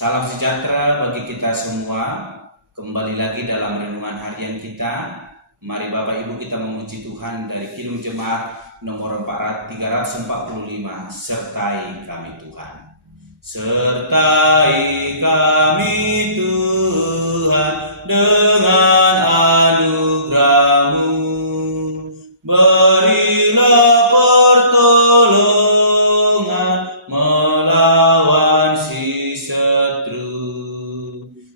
Salam sejahtera bagi kita semua. Kembali lagi dalam renungan harian kita. Mari Bapak Ibu kita memuji Tuhan dari Kidung Jemaat nomor 345. Sertai kami Tuhan. Sertai kami Tuhan dengan anugerah-Mu. Berilah pertolongan melawan si setru.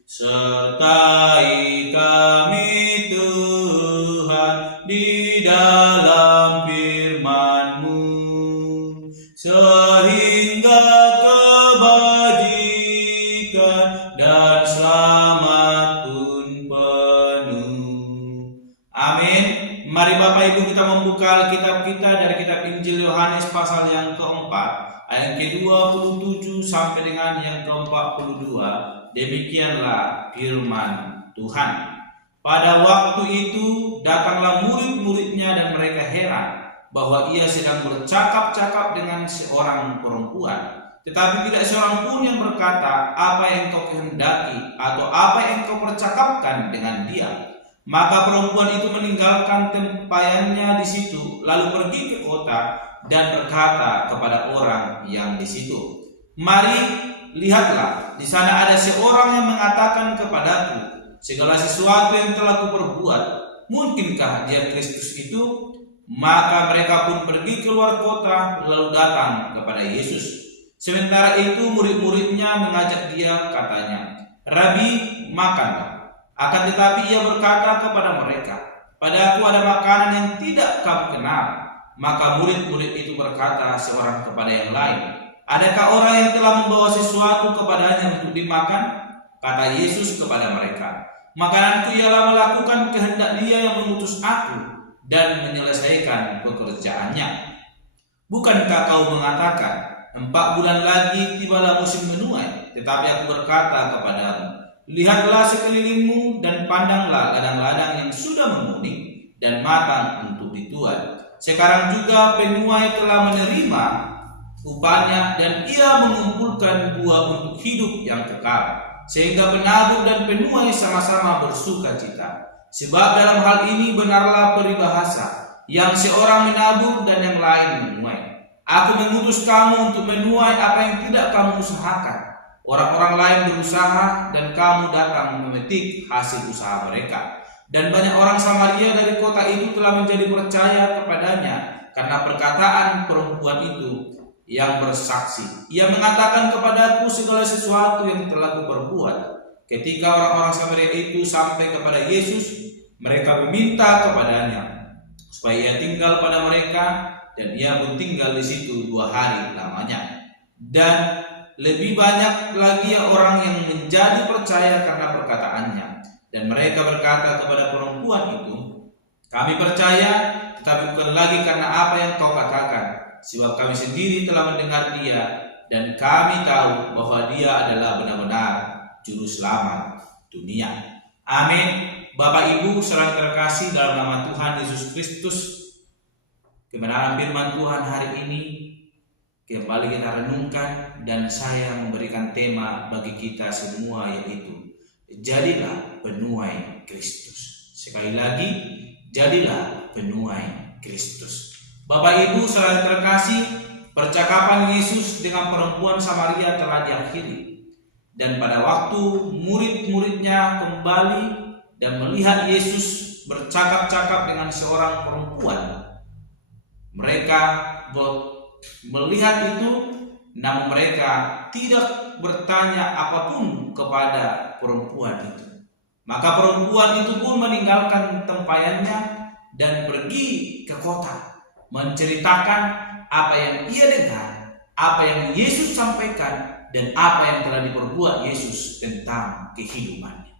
Sertai kami Tuhan di dalam firman-Mu, sehingga kebajikan dan selamat pun penuh. Amin. Mari Bapak Ibu kita membuka Alkitab kita dari kitab Injil Yohanes pasal yang keempat, ayat ke-27 sampai dengan yang ke-42. Demikianlah firman Tuhan. Pada waktu itu datanglah murid-muridnya dan mereka heran bahwa ia sedang bercakap-cakap dengan seorang perempuan. Tetapi tidak seorang pun yang berkata, "Apa yang kau kehendaki?" atau "Apa yang kau percakapkan dengan dia?" Maka perempuan itu meninggalkan tempayannya di situ, lalu pergi ke kota dan berkata kepada orang yang di situ, "Mari, lihatlah, di sana ada seorang yang mengatakan kepadaku segala sesuatu yang telah kuperbuat. Mungkinkah dia Kristus itu?" Maka mereka pun pergi keluar kota lalu datang kepada Yesus. Sementara itu murid-muridnya mengajak dia, katanya, "Rabi, makanlah." Akan tetapi ia berkata kepada mereka, "Padaku ada makanan yang tidak kamu kenal." Maka murid-murid itu berkata seorang kepada yang lain, "Adakah orang yang telah membawa sesuatu kepadanya untuk dimakan?" Kata Yesus kepada mereka, "Makananku ialah melakukan kehendak Dia yang mengutus aku dan menyelesaikan pekerjaannya. Bukankah kau mengatakan, 4 bulan lagi tibalah musim menuai? Tetapi aku berkata kepadamu, lihatlah sekelilingmu dan pandanglah ladang-ladang yang sudah menguning dan matang untuk dituai. Sekarang juga penuai telah menerima upahnya dan ia mengumpulkan buah untuk hidup yang kekal, sehingga penabur dan penuai sama-sama bersuka cita. Sebab dalam hal ini benarlah peribahasa, yang seorang menabur dan yang lain menuai. Aku mengutus kamu untuk menuai apa yang tidak kamu usahakan. Orang-orang lain berusaha dan kamu datang memetik hasil usaha mereka." Dan banyak orang Samaria dari kota itu telah menjadi percaya kepadanya karena perkataan perempuan itu yang bersaksi, "Ia mengatakan kepadaku segala sesuatu yang telah kuperbuat." Ketika orang-orang Samaria itu sampai kepada Yesus, mereka meminta kepadanya supaya ia tinggal pada mereka, dan ia pun tinggal di situ 2 hari lamanya. Dan lebih banyak lagi orang yang menjadi percaya karena perkataannya. Dan mereka berkata kepada perempuan itu, "Kami percaya, tetapi bukan lagi karena apa yang kau katakan, sebab kami sendiri telah mendengar Dia, dan kami tahu bahwa Dia adalah benar-benar Juru Selamat dunia." Amin. Bapak Ibu saudara terkasih dalam nama Tuhan Yesus Kristus, kebenaran firman Tuhan hari ini kembali kita renungkan, dan saya memberikan tema bagi kita semua, yaitu jadilah penuai Kristus. Sekali lagi, jadilah penuai Kristus. Bapak Ibu saudara terkasih, percakapan Yesus dengan perempuan Samaria telah diakhiri. Dan pada waktu murid-muridnya kembali dan melihat Yesus bercakap-cakap dengan seorang perempuan, mereka melihat itu, namun mereka tidak bertanya apapun kepada perempuan itu. Maka perempuan itu pun meninggalkan tempayannya dan pergi ke kota, menceritakan apa yang ia dengar, apa yang Yesus sampaikan, dan apa yang telah diperbuat Yesus tentang kehidupannya.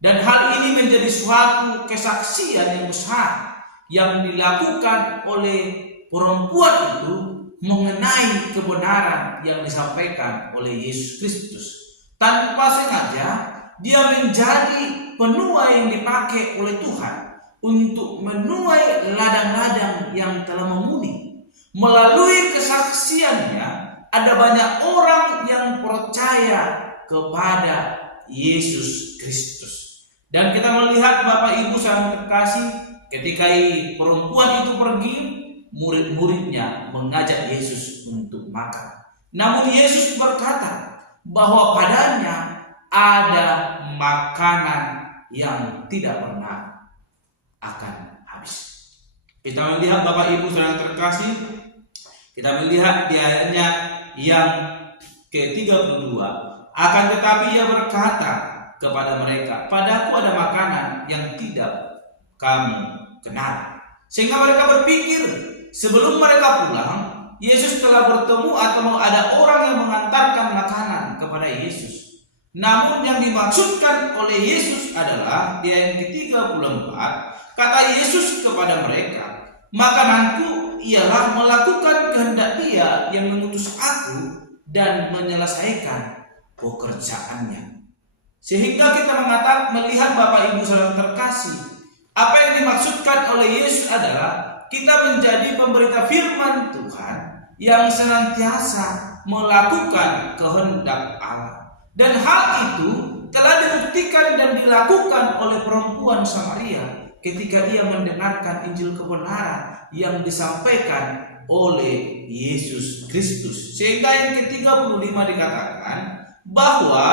Dan hal ini menjadi suatu kesaksian yang besar yang dilakukan oleh perempuan itu mengenai kebenaran yang disampaikan oleh Yesus Kristus. Tanpa sengaja dia menjadi penuai yang dipakai oleh Tuhan untuk menuai ladang-ladang yang telah menguning. Melalui kesaksiannya ada banyak orang yang percaya kepada Yesus Kristus. Dan kita melihat Bapak Ibu saudara terkasih, ketika perempuan itu pergi, murid-muridnya mengajak Yesus untuk makan. Namun Yesus berkata bahwa padanya ada makanan yang tidak pernah akan habis. Kita melihat Bapak Ibu saudara terkasih, kita melihat di ayatnya yang ke-32, akan tetapi ia berkata kepada mereka, padaku ada makanan yang tidak kamu kenal. Sehingga mereka berpikir sebelum mereka pulang, Yesus telah bertemu atau ada orang yang mengantarkan makanan kepada Yesus. Namun yang dimaksudkan oleh Yesus adalah di ayat ke-34, kata Yesus kepada mereka, makananku ialah melakukan kehendak Dia yang mengutus aku dan menyelesaikan pekerjaannya. Sehingga kita melihat Bapak Ibu saudara terkasih, apa yang dimaksudkan oleh Yesus adalah kita menjadi pemberita firman Tuhan yang senantiasa melakukan kehendak Allah. Dan hal itu telah dibuktikan dan dilakukan oleh perempuan Samaria ketika ia mendengarkan Injil kebenaran yang disampaikan oleh Yesus Kristus. Sehingga yang ke-35 dikatakan bahwa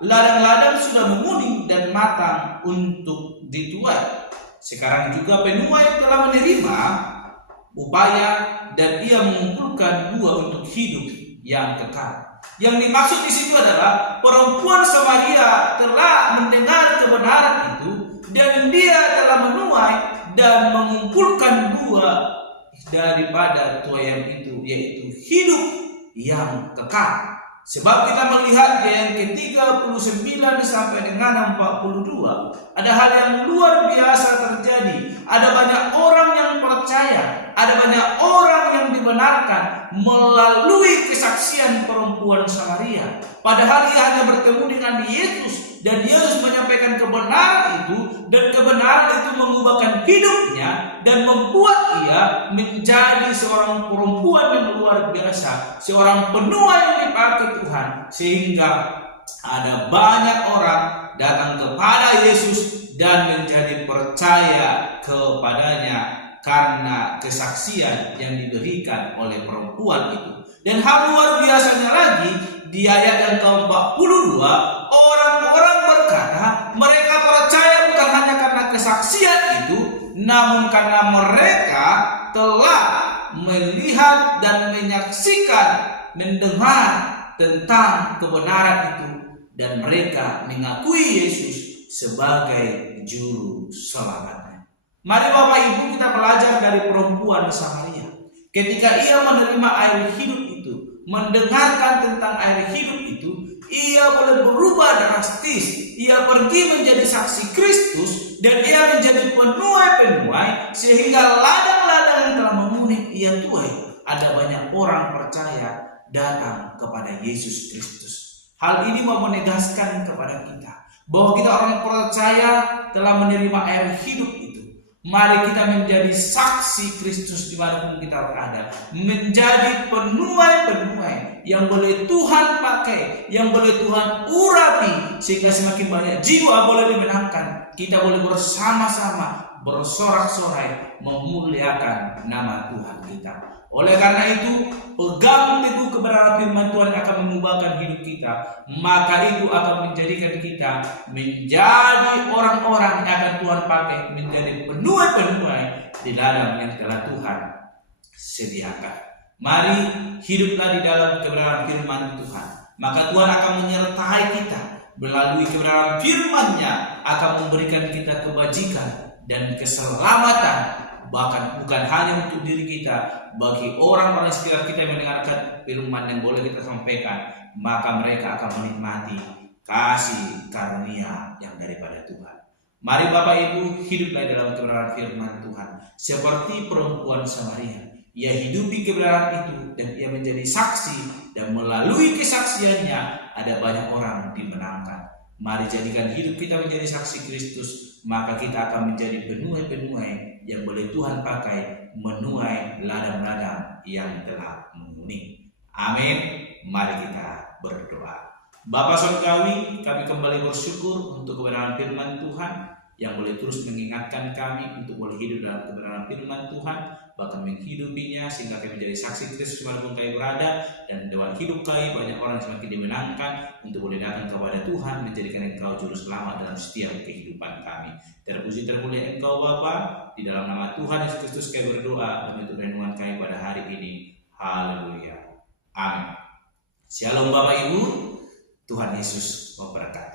ladang-ladang sudah menguning dan matang untuk dituai. Sekarang juga penuai telah menerima upaya dan ia mengumpulkan buah untuk hidup yang kekal. Yang dimaksud di situ adalah perempuan Samaria telah mendengar kebenaran itu dan dia telah menuai dan mengumpulkan buah daripada tuaian itu, yaitu hidup yang kekal. Sebab kita melihat di ayat ke-39 sampai dengan 42, ada hal yang luar biasa terjadi. Ada banyak orang yang percaya, ada banyak orang yang dibenarkan melalui kesaksian perempuan Samaria. Padahal ia hanya bertemu dengan Yesus dan Yesus menyampaikan kebenaran itu, dan kebenaran itu mengubahkan hidupnya dan membuat ia menjadi seorang perempuan yang luar biasa, seorang penuai yang dipakai Tuhan, sehingga ada banyak orang datang kepada Yesus dan menjadi percaya kepadanya karena kesaksian yang diberikan oleh perempuan itu. Dan hal luar biasanya lagi, di ayat yang ke-42, orang-orang berkata mereka percaya bukan hanya karena kesaksian itu, namun karena mereka telah melihat dan menyaksikan, mendengar tentang kebenaran itu, dan mereka mengakui Yesus sebagai juru selamatnya. Mari Bapak Ibu kita belajar dari perempuan Samaria. Ketika ia menerima air hidup itu, mendengarkan tentang air hidup itu, ia boleh berubah drastis. Ia pergi menjadi saksi Kristus dan ia menjadi penuai-penuai, sehingga ladang-ladang yang telah menguning ia tuai. Ada banyak orang percaya datang kepada Yesus Kristus. Hal ini mau menegaskan kepada kita bahwa kita orang percaya telah menerima air hidup itu. Mari kita menjadi saksi Kristus dimanapun kita berada, menjadi penuai-penuai yang boleh Tuhan pakai, yang boleh Tuhan urapi, sehingga semakin banyak jiwa boleh dimenangkan. Kita boleh bersama-sama bersorak-sorai memuliakan nama Tuhan kita. Oleh karena itu, pegang teguh kebenaran firman Tuhan akan mengubahkan hidup kita. Maka itu akan menjadikan kita menjadi orang-orang yang akan Tuhan pakai menjadi penuai-penuai di ladang yang telah Tuhan sediakan. Mari hiduplah di dalam kebenaran firman Tuhan. Maka Tuhan akan menyertai kita melalui kebenaran firman-Nya, akan memberikan kita kebajikan dan keselamatan. Bahkan bukan hanya untuk diri kita, bagi orang-orang sekitar kita yang mendengarkan firman yang boleh kita sampaikan, maka mereka akan menikmati kasih karunia yang daripada Tuhan. Mari Bapak Ibu hiduplah dalam kebenaran firman Tuhan seperti perempuan Samaria. Ia hidupi kebenaran itu dan ia menjadi saksi, dan melalui kesaksiannya ada banyak orang dimenangkan. Mari jadikan hidup kita menjadi saksi Kristus, maka kita akan menjadi penuai-penuai yang boleh Tuhan pakai menuai ladang-ladang yang telah menguning. Amin. Mari kita berdoa. Bapa Surgawi, kami kembali bersyukur untuk kebenaran firman Tuhan yang boleh terus mengingatkan kami untuk boleh hidup dalam kebenaran firman Tuhan, bahkan menghidupinya sehingga kami menjadi saksi Kristus dimanapun kami berada, dan dengan hidup kami banyak orang semakin dimenangkan untuk boleh datang kepada Tuhan, menjadikan Engkau juru selamat dalam setiap kehidupan kami. Terpuji termulia Engkau Bapa, di dalam nama Tuhan Yesus Kristus kami berdoa demi renungan kami pada hari ini. Haleluya. Amin. Shalom Bapak Ibu, Tuhan Yesus memberkati.